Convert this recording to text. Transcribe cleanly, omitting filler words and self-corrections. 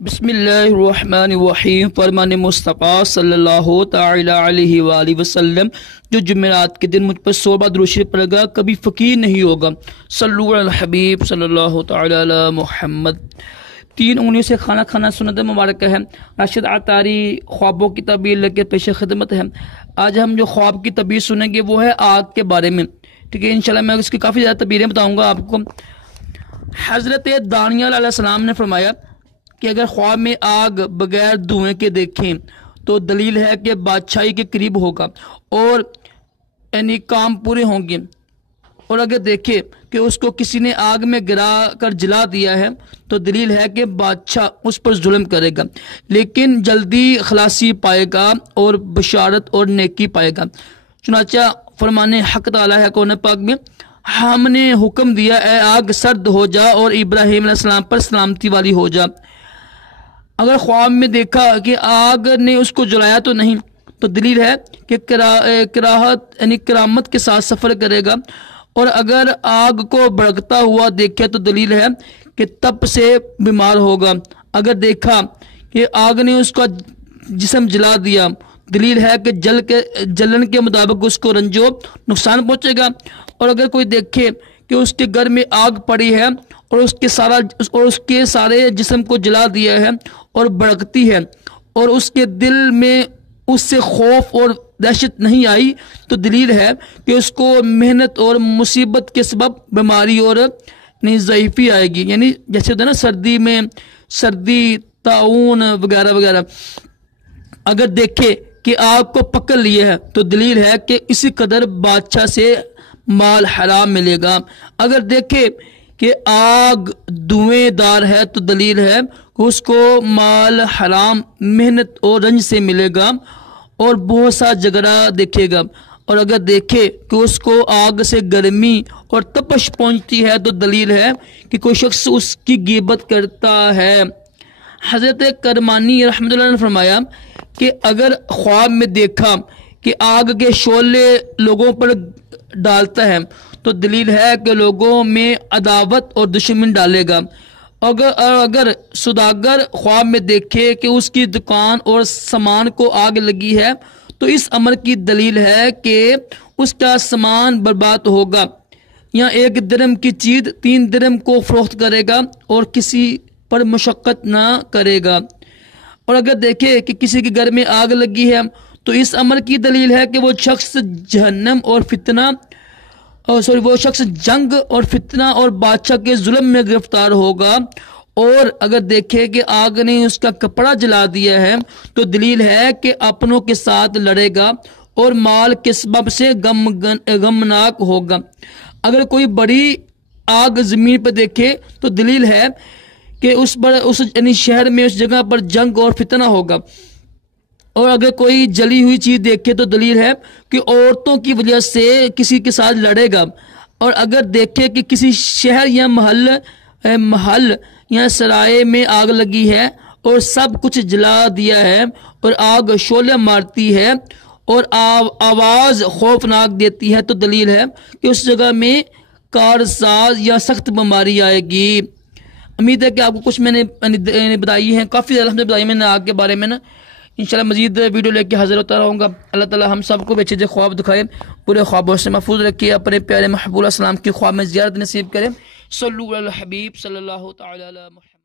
بسم اللہ الرحمن الرحیم۔ فرمان مصطفیٰ صلی اللہ تعالی علیہ وآلہ وسلم، جو جمعرات کے دن مجھ پر 100 بار درود شریف پڑھے گا کبھی فقیر نہیں ہوگا۔ صلو علی الحبیب صلی اللہ تعالی علی محمد۔ 3 انگلیوں سے کھانا کھانا سنت مبارک ہے۔ راشد عطاری خوابوں کی تعبیر لے کے پیش خدمت ہے۔ آج ہم جو خواب کی تعبیر سنیں گے وہ ہے آگ کے بارے میں، ٹھیک ہے۔ انشاءاللہ میں اس کی کافی زیادہ تعبیریں بتاؤں گا آپ کو۔ حضرت دانیال علیہ السلام نے فرمایا کہ اگر خواب میں آگ بغیر دھوئیں کے دیکھیں تو دلیل ہے کہ بادشاہی کے قریب ہوگا اور یعنی کام پورے ہوں گے، اور اگر دیکھے کہ اس کو کسی نے آگ میں گرا کر جلا دیا ہے تو دلیل ہے کہ بادشاہ اس پر ظلم کرے گا لیکن جلدی خلاصی پائے گا اور بشارت اور نیکی پائے گا۔ چنانچہ فرمان حق تعالی ہے قرآن پاک میں، ہم نے حکم دیا اے آگ سرد ہو جا اور ابراہیم علیہ السلام پر سلامتی والی ہو جا۔ اگر خواب میں دیکھا کہ آگ نے اس کو جلایا تو نہیں تو دلیل ہے کہ کراہت یعنی کرامت کے ساتھ سفر کرے گا، اور اگر آگ کو بھڑکتا ہوا دیکھے تو دلیل ہے کہ تپ سے بیمار ہوگا۔ اگر دیکھا کہ آگ نے اس کا جسم جلا دیا دلیل ہے کہ جلن کے مطابق اس کو رنج و نقصان پہنچے گا، اور اگر کوئی دیکھے کہ اس کے گھر میں آگ پڑی ہے اور اس کے سارے جسم کو جلا دیا ہے اور بھڑکتی ہے اور اس کے دل میں اس سے خوف اور دہشت نہیں آئی تو دلیل ہے کہ اس کو محنت اور مصیبت کے سبب بیماری اور ضعیفی آئے گی، یعنی جیسے ہوتا ہے نا سردی طاعون وغیرہ وغیرہ۔ اگر دیکھے کہ آگ کو پکڑ لیا ہے تو دلیل ہے کہ اسی قدر بادشاہ سے مال حرام ملے گا۔ اگر دیکھے کہ آگ دھویں دار ہے تو دلیل ہے کہ اس کو مال حرام محنت اور رنج سے ملے گا اور بہت سا جھگڑا دیکھے گا، اور اگر دیکھے کہ اس کو آگ سے گرمی اور تپش پہنچتی ہے تو دلیل ہے کہ کوئی شخص اس کی غیبت کرتا ہے۔ حضرت کرمانی رحمۃ اللہ نے فرمایا کہ اگر خواب میں دیکھا کہ آگ کے شعلے لوگوں پر ڈالتا ہے تو دلیل ہے کہ لوگوں میں عداوت اور دشمن ڈالے گا۔ اگر سوداگر خواب میں دیکھے کہ اس کی دکان اور سامان کو آگ لگی ہے تو اس امر کی دلیل ہے کہ اس کا سامان برباد ہوگا، یا 1 درم کی چیز 3 درم کو فروخت کرے گا اور کسی پر مشقت نہ کرے گا۔ اور اگر دیکھے کہ کسی کے گھر میں آگ لگی ہے تو اس امر کی دلیل ہے کہ وہ شخص جنگ اور فتنہ اور بادشاہ کے ظلم میں گرفتار ہوگا، اور اگر دیکھے کہ آگ نے اس کا کپڑا جلا دیا ہے تو دلیل ہے کہ اپنوں کے ساتھ لڑے گا اور مال کے سبب سے غمناک ہوگا۔ اگر کوئی بڑی آگ زمین پر دیکھے تو دلیل ہے کہ اس یعنی شہر میں اس جگہ پر جنگ اور فتنہ ہوگا، اور اگر کوئی جلی ہوئی چیز دیکھے تو دلیل ہے کہ عورتوں کی وجہ سے کسی کے ساتھ لڑے گا، اور اگر دیکھے کہ کسی شہر یا محل یا سرائے میں آگ لگی ہے اور سب کچھ جلا دیا ہے اور آگ شعلے مارتی ہے اور آواز خوفناک دیتی ہے تو دلیل ہے کہ اس جگہ میں کارساز یا سخت بیماری آئے گی۔ امید ہے کہ آپ کو کچھ میں نے بتائی ہیں، کافی زیادہ بتائی میں نے آگ کے بارے میں نا۔ انشاءاللہ مزید ویڈیو لے کے حاضر ہوتا رہوں گا۔ اللہ تعالی ہم سب کو بھی اچھے خواب دکھائے، پورے خوابوں سے محفوظ رکھے، اپنے پیارے محبوب علیہ السلام کی خواب میں زیارت نصیب کرے۔ صلو علی الحبیب صلی اللہ تعالی علی محمد۔